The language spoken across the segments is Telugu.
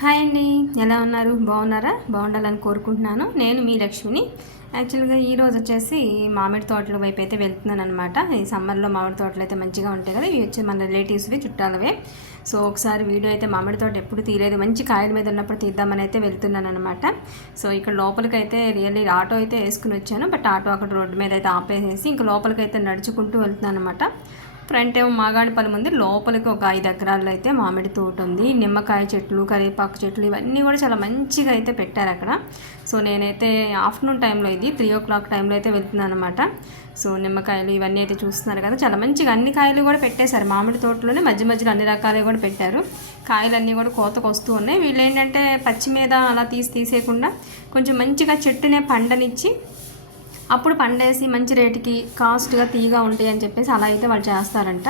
హాయ్ అండి. ఎలా ఉన్నారు? బాగున్నారా? బాగుండాలని కోరుకుంటున్నాను. నేను మీ లక్ష్మిని. యాక్చువల్గా ఈరోజు వచ్చేసి మామిడి తోటల వైపు అయితే వెళ్తున్నాను అనమాట ఈ సమ్మర్లో మామిడి తోటలు అయితే మంచిగా ఉంటాయి కదా. ఇవి వచ్చి మన రిలేటివ్స్వి చుట్టాలవే. సో ఒకసారి వీడియో అయితే మామిడి తోట ఎప్పుడు తీయలేదు. మంచి కాయల మీద ఉన్నప్పుడు తీద్దామని అయితే వెళ్తున్నాను అనమాట సో ఇక్కడ లోపలికైతే రియల్లీ ఆటో అయితే వేసుకుని వచ్చాను. బట్ ఆటో అక్కడ రోడ్డు మీద అయితే ఆపేసేసి ఇంకా లోపలికైతే నడుచుకుంటూ వెళ్తున్నాను అనమాట ఫ్రంట్ ఏమో మాగాడిపల్లి ఉంది. లోపలికి ఒక ఐదు ఎకరాల్లో అయితే మామిడి తోట ఉంది. నిమ్మకాయ చెట్లు కరివేపాకు చెట్లు ఇవన్నీ కూడా చాలా మంచిగా అయితే పెట్టారు అక్కడ. సో నేనైతే ఆఫ్టర్నూన్ టైంలో ఇది త్రీ ఓ క్లాక్ టైంలో అయితే వెళ్తున్నాను అనమాట సో నిమ్మకాయలు ఇవన్నీ అయితే చూస్తున్నారు కదా. చాలా మంచిగా అన్ని కాయలు కూడా పెట్టేశారు. మామిడి తోటలోనే మధ్య మధ్యలో అన్ని రకాలు కూడా పెట్టారు. కాయలన్నీ కూడా కోతకు వస్తూ ఉన్నాయి. వీళ్ళు ఏంటంటే పచ్చి మీద అలా తీసి తీసేయకుండా కొంచెం మంచిగా చెట్టునే పండనిచ్చి అప్పుడు పండేసి మంచి రేటుకి కాస్ట్గా తీగా ఉంటాయి అని చెప్పేసి అలా అయితే వాళ్ళు చేస్తారంట.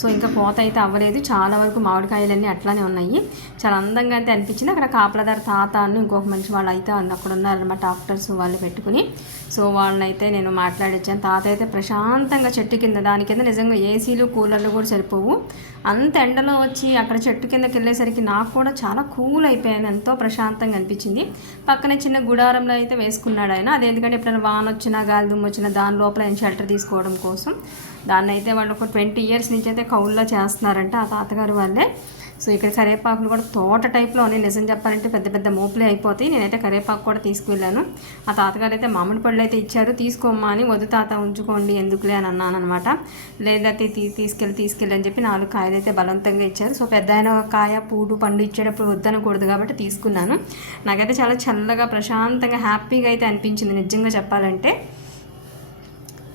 సో ఇంకా కోత అయితే అవ్వలేదు. చాలా వరకు మామిడికాయలన్నీ అట్లానే ఉన్నాయి. చాలా అందంగా అయితే అనిపించింది. అక్కడ కాపలదారు తాత అని ఇంకొక మంచి వాళ్ళు అయితే అక్కడ ఉన్నారనమాట డాక్టర్స్ వాళ్ళు పెట్టుకుని. సో వాళ్ళనైతే నేను మాట్లాడించాను తాత అయితే ప్రశాంతంగా చెట్టు కింద దాని కింద నిజంగా ఏసీలు కూలర్లు కూడా సరిపోవు. అంత ఎండలో వచ్చి అక్కడ చెట్టు కిందకి వెళ్ళేసరికి నాకు కూడా చాలా కూల్ అయిపోయాను. ఎంతో ప్రశాంతంగా అనిపించింది. పక్కనే చిన్న గుడారంలో అయితే వేసుకున్నాడు ఆయన. అది ఎందుకంటే ఎప్పుడైనా వాన వచ్చినా గాలి దుమ్ము వచ్చినా దాని లోపల నేను షెల్టర్ తీసుకోవడం కోసం. దాన్ని అయితే వాళ్ళు ఒక ట్వంటీ ఇయర్స్ నుంచి అయితే కౌల్లో చేస్తున్నారంటే ఆ తాతగారు వాళ్ళే. సో ఇక్కడ కరివేపాకులు కూడా తోట టైప్లో ఉన్నాయి. నిజం చెప్పాలంటే పెద్ద పెద్ద మోపులే అయిపోతాయి. నేనైతే కరివేపాకు కూడా తీసుకువెళ్ళాను. ఆ తాతగారు అయితే మామిడి పళ్ళు అయితే ఇచ్చారు. తీసుకోమ్మా అని వద్దు తాత ఉంచుకోండి ఎందుకులే అని అన్నానమాట అనమాట. లేదంటే తీ తీసుకెళ్ళి తీసుకెళ్ళి అని చెప్పి నాలుగు కాయలు అయితే బలవంతంగా ఇచ్చారు. సో పెద్ద ఆయన కాయ పూడు పండు ఇచ్చేటప్పుడు వద్దనకూడదు కాబట్టి తీసుకున్నాను. నాకైతే చాలా చల్లగా ప్రశాంతంగా హ్యాపీగా అయితే అనిపించింది. నిజంగా చెప్పాలంటే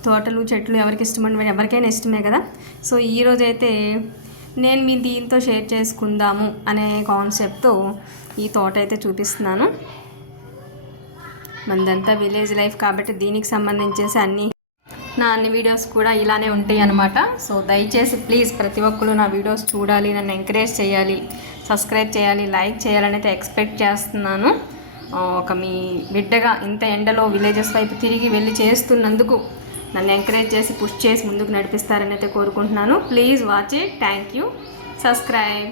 తోటలు చెట్లు ఎవరికి ఇష్టమండి ఎవరికైనా ఇష్టమే కదా. సో ఈరోజైతే నేను మీ దీంతో షేర్ చేసుకుందాము అనే కాన్సెప్ట్తో ఈ తోట అయితే చూపిస్తున్నాను. మనదంతా విలేజ్ లైఫ్ కాబట్టి దీనికి సంబంధించేసి అన్ని నా అన్ని వీడియోస్ కూడా ఇలానే ఉంటాయి అనమాట సో దయచేసి ప్లీజ్ ప్రతి ఒక్కరు నా వీడియోస్ చూడాలి నన్ను ఎంకరేజ్ చేయాలి సబ్స్క్రైబ్ చేయాలి లైక్ చేయాలని అయితే ఎక్స్పెక్ట్ చేస్తున్నాను. ఒక మీ బిడ్డగా ఇంత ఎండలో విలేజెస్ వైపు తిరిగి వెళ్ళి చేస్తున్నందుకు నన్ను ఎంకరేజ్ చేసి పుష్ చేసి ముందుకు నడిపిస్తారని అయితే కోరుకుంటున్నాను. Please watch it thank you subscribe